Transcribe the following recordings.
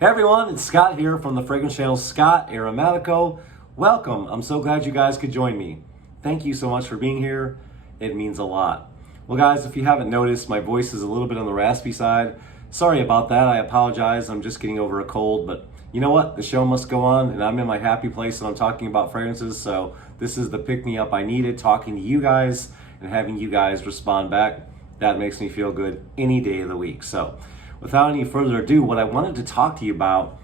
Hey everyone, it's Scott here from the fragrance channel Scott Aromatico. Welcome. I'm so glad you guys could join me. Thank you so much for being here. It means a lot. Well guys, if you haven't noticed, my voice is a little bit on the raspy side. Sorry about that. I apologize. I'm just getting over a cold, but you know what? The show must go on and I'm in my happy place and I'm talking about fragrances, so this is the pick-me-up I needed, talking to you guys and having you guys respond back. That makes me feel good any day of the week. So without any further ado, what I wanted to talk to you about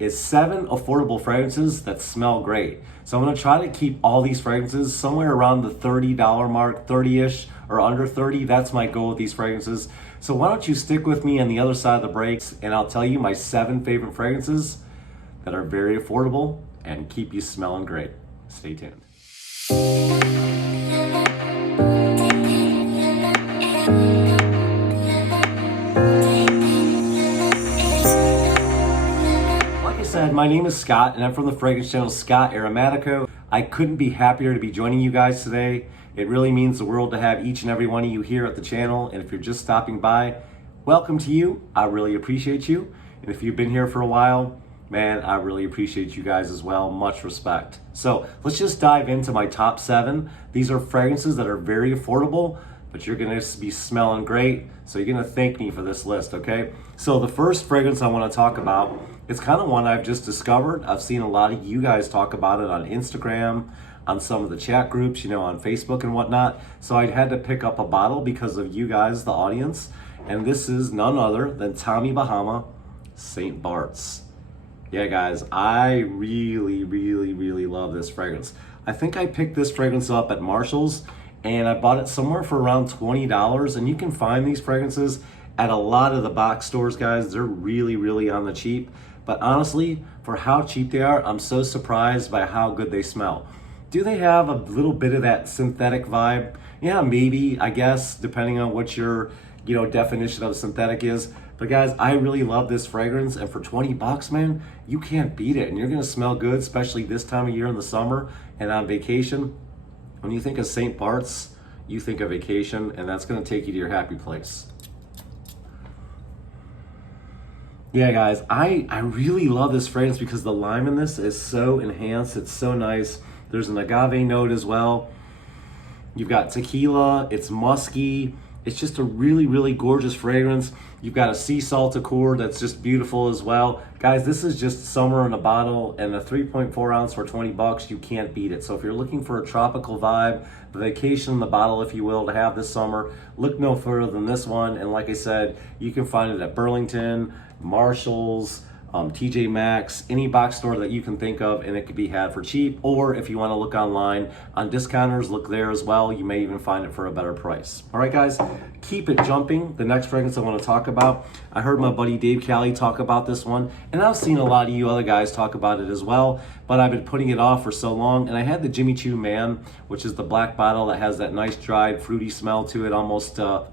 is 7 affordable fragrances that smell great. So I'm gonna try to keep all these fragrances somewhere around the $30 mark, 30-ish or under 30. That's my goal with these fragrances. So why don't you stick with me on the other side of the breaks and I'll tell you my 7 favorite fragrances that are very affordable and keep you smelling great. Stay tuned. My name is Scott and I'm from the fragrance channel Scott Aromatico. I couldn't be happier to be joining you guys today. It really means the world to have each and every one of you here at the channel, and if you're just stopping by, welcome to you. I really appreciate you, and if you've been here for a while, man, I really appreciate you guys as well. Much respect. So let's just dive into my top 7. These are fragrances that are very affordable, but you're gonna be smelling great, so you're gonna thank me for this list, okay? So the first fragrance I wanna talk about, it's kind of one I've just discovered. I've seen a lot of you guys talk about it on Instagram, on some of the chat groups, you know, on Facebook and whatnot. So I had to pick up a bottle because of you guys, the audience. And this is none other than Tommy Bahama St. Bart's. Yeah, guys, I really love this fragrance. I think I picked this fragrance up at Marshall's and I bought it somewhere for around $20. And you can find these fragrances at a lot of the box stores, guys. They're really on the cheap. But honestly, for how cheap they are, I'm so surprised by how good they smell. Do they have a little bit of that synthetic vibe? Yeah, maybe, I guess, depending on what your, definition of synthetic is. But guys, I really love this fragrance, and for 20 bucks, man, you can't beat it. And you're gonna smell good, especially this time of year in the summer and on vacation. When you think of St. Bart's, you think of vacation, and that's gonna take you to your happy place. Yeah, guys, I really love this fragrance because the lime in this is so enhanced. It's so nice. There's an agave note as well. You've got tequila. It's musky. It's just a really gorgeous fragrance. You've got a sea salt accord that's just beautiful as well. Guys, this is just summer in a bottle, and a 3.4 ounce for 20 bucks, you can't beat it. So if you're looking for a tropical vibe, a vacation in the bottle, if you will, to have this summer, look no further than this one. And like I said, you can find it at Burlington, Marshall's, TJ Maxx, any box store that you can think of, and it could be had for cheap. Or if you want to look online on discounters, look there as well. You may even find it for a better price. All right, guys, keep it jumping. The next fragrance I want to talk about, I heard my buddy Dave Cali talk about this one, and I've seen a lot of you other guys talk about it as well, but I've been putting it off for so long. And I had the Jimmy Choo Man, which is the black bottle that has that nice dried fruity smell to it, almost a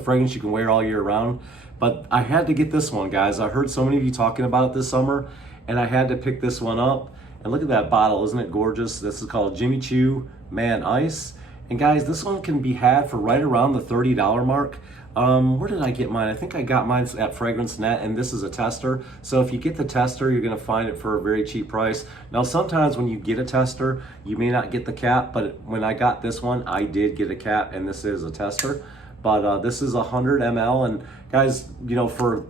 fragrance you can wear all year round. But I had to get this one, guys. I heard so many of you talking about it this summer, and I had to pick this one up. And look at that bottle, isn't it gorgeous? This is called Jimmy Choo Man Ice. And guys, this one can be had for right around the $30 mark. Where did I get mine? I think I got mine at Fragrance Net, and this is a tester. So if you get the tester, you're gonna find it for a very cheap price. Now, sometimes when you get a tester, you may not get the cap, but when I got this one, I did get a cap, and this is a tester. But this is 100 ml, and guys, for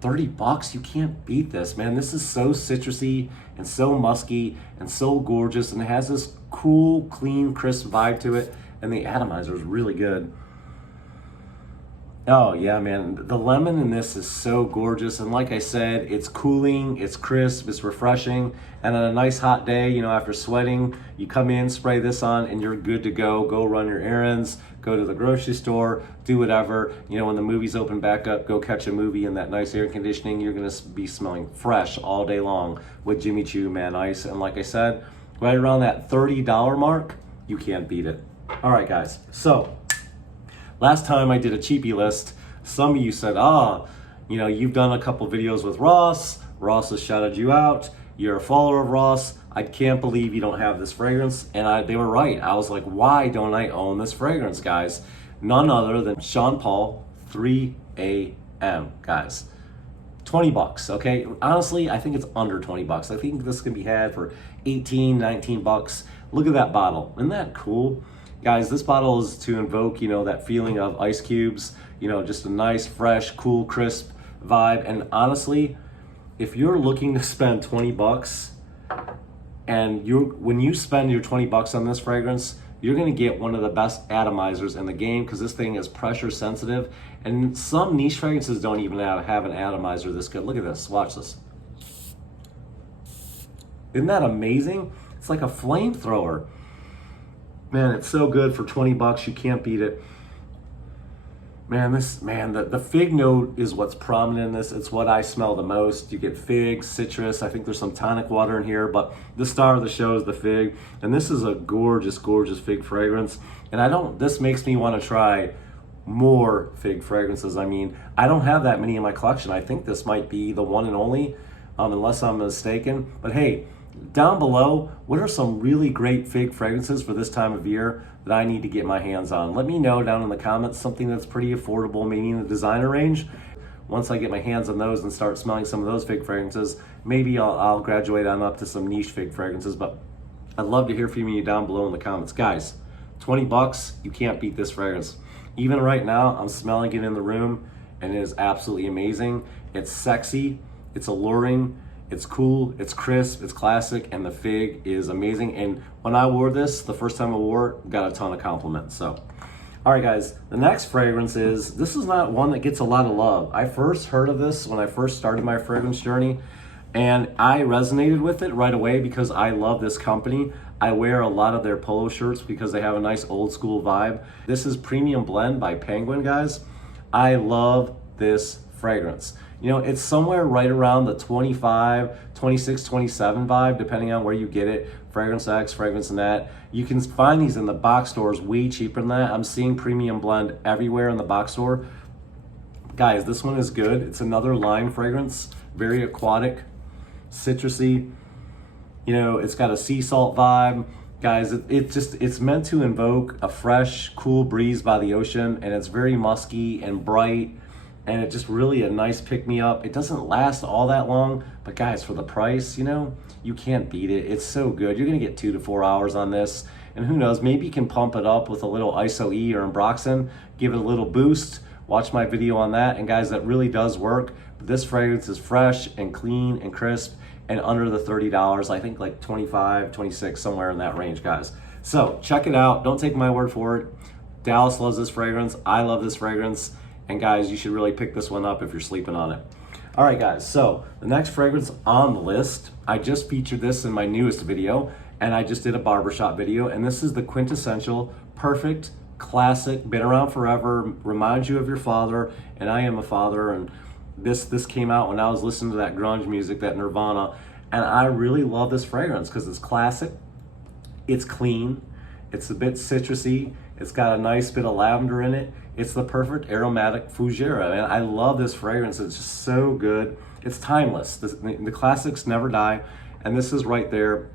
30 bucks, you can't beat this, man. This is so citrusy and so musky and so gorgeous, and it has this cool, clean, crisp vibe to it, and the atomizer is really good. Oh yeah, man, the lemon in this is so gorgeous, and like I said, it's cooling, it's crisp, it's refreshing, and on a nice hot day, after sweating, you come in, spray this on, and you're good to go. Go run your errands, go to the grocery store, do whatever. When the movies open back up, go catch a movie in that nice air conditioning. You're gonna be smelling fresh all day long with Jimmy Choo Man Ice, and like I said, right around that $30 mark, you can't beat it. All right, guys, so last time I did a cheapie list, some of you said, you've done a couple videos with Ross. Ross has shouted you out. You're a follower of Ross. I can't believe you don't have this fragrance. And they were right. I was like, why don't I own this fragrance, guys? None other than Sean Paul 3 AM, guys. 20 bucks, okay? Honestly, I think it's under 20 bucks. I think this can be had for 18, 19 bucks. Look at that bottle. Isn't that cool? Guys, this bottle is to invoke, you know, that feeling of ice cubes, you know, just a nice, fresh, cool, crisp vibe. And honestly, if you're looking to spend 20 bucks and when you spend your 20 bucks on this fragrance, you're gonna get one of the best atomizers in the game because this thing is pressure sensitive. And some niche fragrances don't even have an atomizer this good. Look at this, watch this. Isn't that amazing? It's like a flamethrower. Man, it's so good for 20 bucks, you can't beat it. Man, the fig note is what's prominent in this. It's what I smell the most. You get fig, citrus. I think there's some tonic water in here, but the star of the show is the fig. And this is a gorgeous, gorgeous fig fragrance. And this makes me want to try more fig fragrances. I mean, I don't have that many in my collection. I think this might be the one and only, unless I'm mistaken. But hey, down below, what are some really great fig fragrances for this time of year that I need to get my hands on? Let me know down in the comments something that's pretty affordable, maybe in the designer range. Once I get my hands on those and start smelling some of those fig fragrances, maybe I'll graduate on up to some niche fig fragrances. But I'd love to hear from you down below in the comments. Guys, 20 bucks, you can't beat this fragrance. Even right now, I'm smelling it in the room and it is absolutely amazing. It's sexy, it's alluring, it's cool, it's crisp, it's classic, and the fig is amazing. And when I wore this, the first time I wore it, got a ton of compliments. So, all right guys, the next fragrance this is not one that gets a lot of love. I first heard of this when I first started my fragrance journey, and I resonated with it right away because I love this company. I wear a lot of their polo shirts because they have a nice old school vibe. This is Premium Blend by Penguin, guys. I love this fragrance. You know, it's somewhere right around the 25, 26, 27 vibe, depending on where you get it. Fragrance X, Fragrance Net. You can find these in the box stores way cheaper than that. I'm seeing Premium Blend everywhere in the box store. Guys, this one is good. It's another lime fragrance, very aquatic, citrusy. You know, it's got a sea salt vibe. Guys, it's meant to invoke a fresh, cool breeze by the ocean, and it's very musky and bright. And it's just really a nice pick-me-up. It doesn't last all that long, but guys, for the price, you know, you can't beat it. It's so good. You're gonna get 2 to 4 hours on this. And who knows, maybe you can pump it up with a little ISO-E or Ambroxan, give it a little boost, watch my video on that. And guys, that really does work. But this fragrance is fresh and clean and crisp and under the $30. I think like 25, 26, somewhere in that range, guys. So check it out. Don't take my word for it. Dallas loves this fragrance. I love this fragrance. And guys, you should really pick this one up if you're sleeping on it. All right, guys, so the next fragrance on the list, I just featured this in my newest video, and I just did a barbershop video, and this is the quintessential, perfect, classic, been around forever, reminds you of your father, and I am a father, and this came out when I was listening to that grunge music, that Nirvana, and I really love this fragrance because it's classic, it's clean, it's a bit citrusy, it's got a nice bit of lavender in it. It's the perfect aromatic fougere. And I love this fragrance. It's just so good. It's timeless. The classics never die. And this is right there.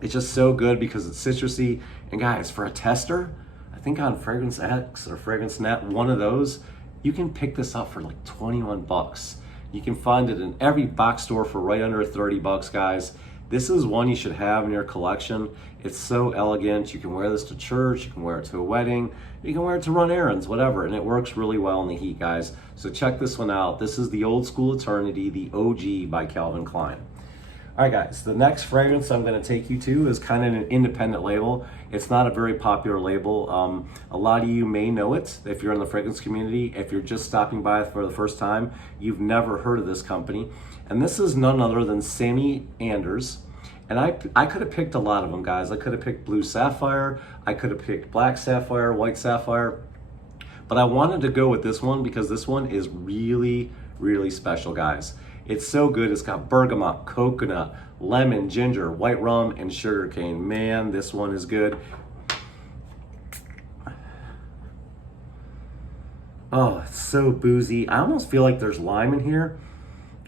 It's just so good because it's citrusy. And guys, for a tester, I think on Fragrance X or Fragrance Net, one of those, you can pick this up for like 21 bucks. You can find it in every box store for right under 30 bucks, guys. This is one you should have in your collection. It's so elegant. You can wear this to church, you can wear it to a wedding, you can wear it to run errands, whatever, and it works really well in the heat, guys. So check this one out. This is the Old School Eternity, the OG by Calvin Klein. All right, guys, the next fragrance I'm gonna take you to is kind of an independent label. It's not a very popular label. A lot of you may know it if you're in the fragrance community. If you're just stopping by for the first time, you've never heard of this company. And this is none other than Sammy Anders. And I could have picked a lot of them, guys. I could have picked Blue Sapphire. I could have picked Black Sapphire, White Sapphire. But I wanted to go with this one because this one is really, really special, guys. It's so good. It's got bergamot, coconut, lemon, ginger, white rum, and sugarcane. Man, this one is good. Oh, it's so boozy. I almost feel like there's lime in here.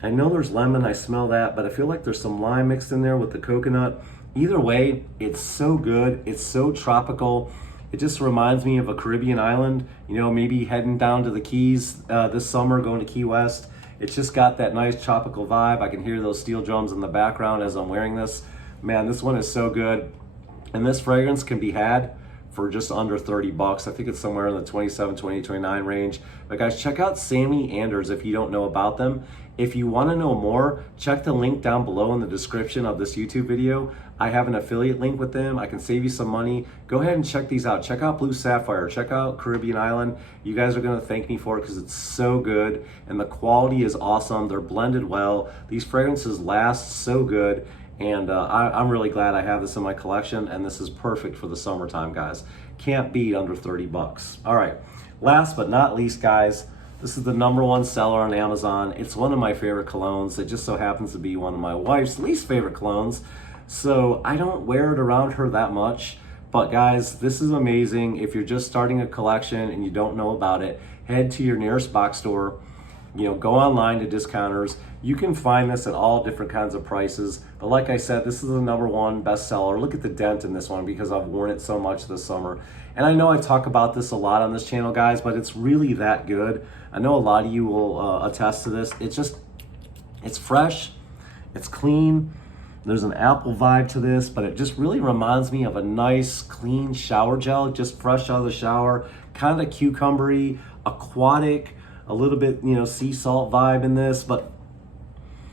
I know there's lemon, I smell that, but I feel like there's some lime mixed in there with the coconut. Either way, it's so good. It's so tropical. It just reminds me of a Caribbean island, you know, maybe heading down to the Keys this summer, going to Key West. It's just got that nice tropical vibe. I can hear those steel drums in the background as I'm wearing this. Man, this one is so good. And this fragrance can be had for just under 30 bucks. I think it's somewhere in the 27, 28, 29 range. But guys, check out Sammy Anders if you don't know about them. If you want to know more, check the link down below in the description of this YouTube video. I have an affiliate link with them. I can save you some money. Go ahead and check these out. Check out Blue Sapphire. Check out Caribbean Island. You guys are going to thank me for it because it's so good and the quality is awesome. They're blended well. These fragrances last so good. And I'm really glad I have this in my collection, and this is perfect for the summertime, guys. Can't beat under 30 bucks. All right, last but not least, guys, this is the #1 seller on Amazon. It's one of my favorite colognes. It just so happens to be one of my wife's least favorite colognes, so I don't wear it around her that much. But guys, this is amazing. If you're just starting a collection and you don't know about it, head to your nearest box store. Go online to discounters. You can find this at all different kinds of prices. But like I said, this is the #1 bestseller. Look at the dent in this one because I've worn it so much this summer. And I know I talk about this a lot on this channel, guys, but it's really that good. I know a lot of you will attest to this. It's fresh, it's clean. There's an apple vibe to this, but it just really reminds me of a nice, clean shower gel, just fresh out of the shower, kind of cucumbery, aquatic, a little bit, sea salt vibe in this, but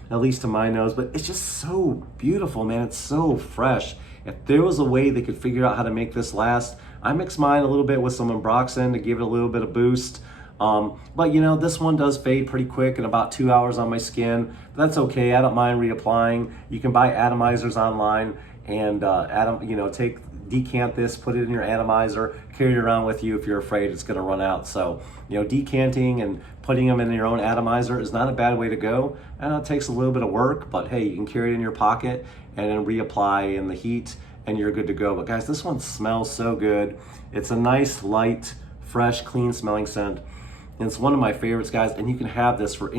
at least to my nose, but it's just so beautiful, man. It's so fresh. If there was a way they could figure out how to make this last, I mix mine a little bit with some Ambroxan to give it a little bit of boost. But this one does fade pretty quick in about 2 hours on my skin. But that's okay, I don't mind reapplying. You can buy atomizers online and decant this, put it in your atomizer, carry it around with you if you're afraid it's gonna run out. So, decanting and putting them in your own atomizer is not a bad way to go. And it takes a little bit of work, but hey, you can carry it in your pocket and then reapply in the heat and you're good to go. But guys, this one smells so good. It's a nice, light, fresh, clean smelling scent. And it's one of my favorites, guys. And you can have this for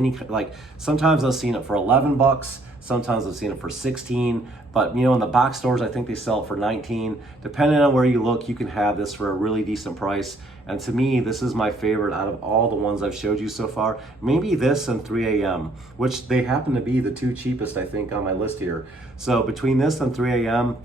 sometimes I've seen it for 11 bucks. Sometimes I've seen it for 16, but in the box stores, I think they sell it for 19. Depending on where you look, you can have this for a really decent price. And to me, this is my favorite out of all the ones I've showed you so far. Maybe this and 3 a.m., which they happen to be the two cheapest, I think, on my list here. So between this and 3 a.m.,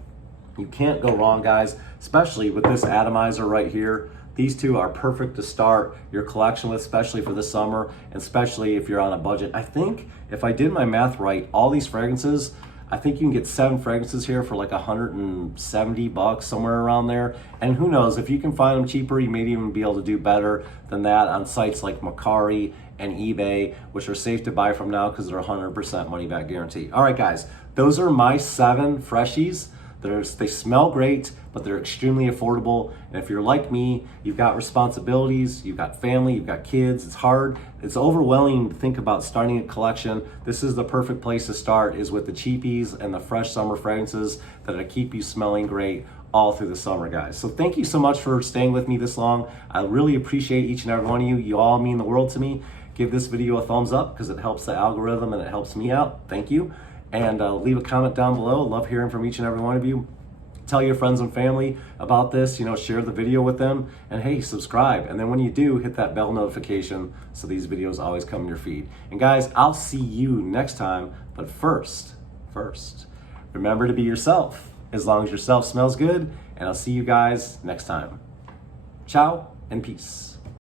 you can't go wrong, guys, especially with this atomizer right here. These two are perfect to start your collection with, especially for the summer, and especially if you're on a budget. I think if I did my math right, all these fragrances, I think you can get 7 fragrances here for like 170 bucks, somewhere around there. And who knows, if you can find them cheaper, you may even be able to do better than that on sites like Mercari and eBay, which are safe to buy from now because they're 100% money back guarantee. All right, guys, those are my 7 freshies. They smell great, but they're extremely affordable. And if you're like me, you've got responsibilities, you've got family, you've got kids. It's hard. It's overwhelming to think about starting a collection. This is the perfect place to start, is with the cheapies and the fresh summer fragrances that'll keep you smelling great all through the summer, guys. So thank you so much for staying with me this long. I really appreciate each and every one of you. You all mean the world to me. Give this video a thumbs up because it helps the algorithm and it helps me out. Thank you. And leave a comment down below. Love hearing from each and every one of you. Tell your friends and family about this, share the video with them, and hey, subscribe. And then when you do, hit that bell notification so these videos always come in your feed. And guys, I'll see you next time. But first, remember to be yourself, as long as yourself smells good. And I'll see you guys next time. Ciao and peace.